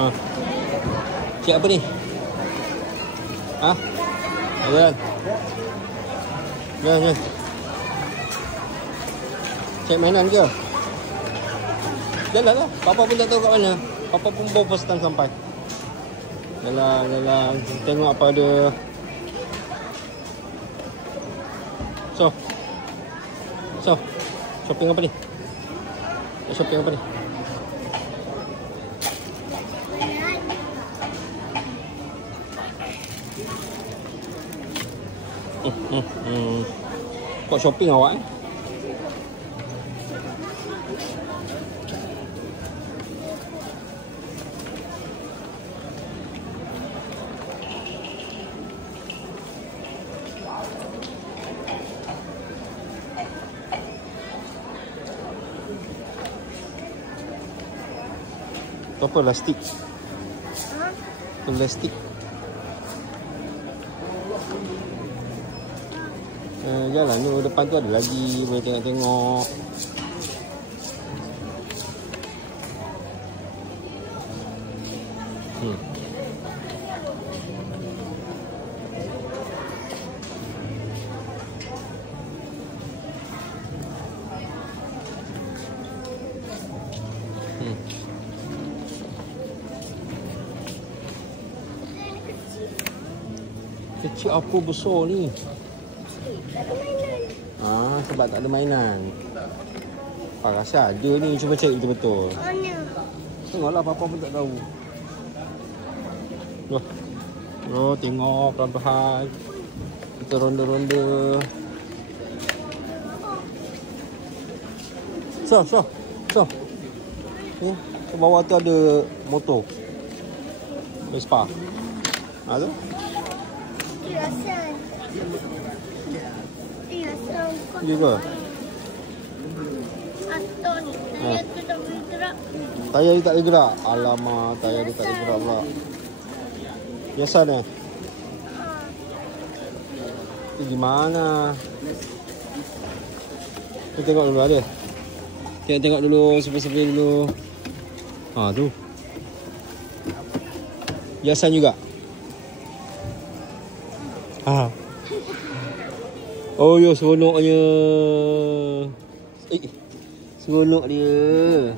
Ha. Cik apa ni? Ha? Jalan. Jalan. Cik mainan ke? Jalan lah. Papa pun tak tahu kat mana. Papa pun baru first time sampai. Jalan. Tengok apa ada. So. Shopping apa ni? Shopping apa ni? Kok shopping awak eh? Itu apa? Plastik? Plastik. Jalan tu depan tu ada lagi. Boleh tengok-tengok. Kecil apa besar ni? Tak ada mainan. Sebab tak ada mainan. Pak rasa ada ni, cuba cari betul-betul. Mana? Tengoklah, Papa pun tak tahu. Loh, tengok perlahan-lahan. Kita ronda-ronda. So. Ni, ke bawah tu ada motor. Vespa. Tu? Hiasan. Ya ke? Atau ni, tayar tu tak boleh gerak. Tayar dia tak boleh gerak? Alamak, tayar dia tak boleh gerak pula. Hiasan eh? Itu gimana? Kita tengok dulu ada. Tengok dulu, survey dulu. Tu. Hiasan juga? Oh yo, seronoknya. Seronok dia.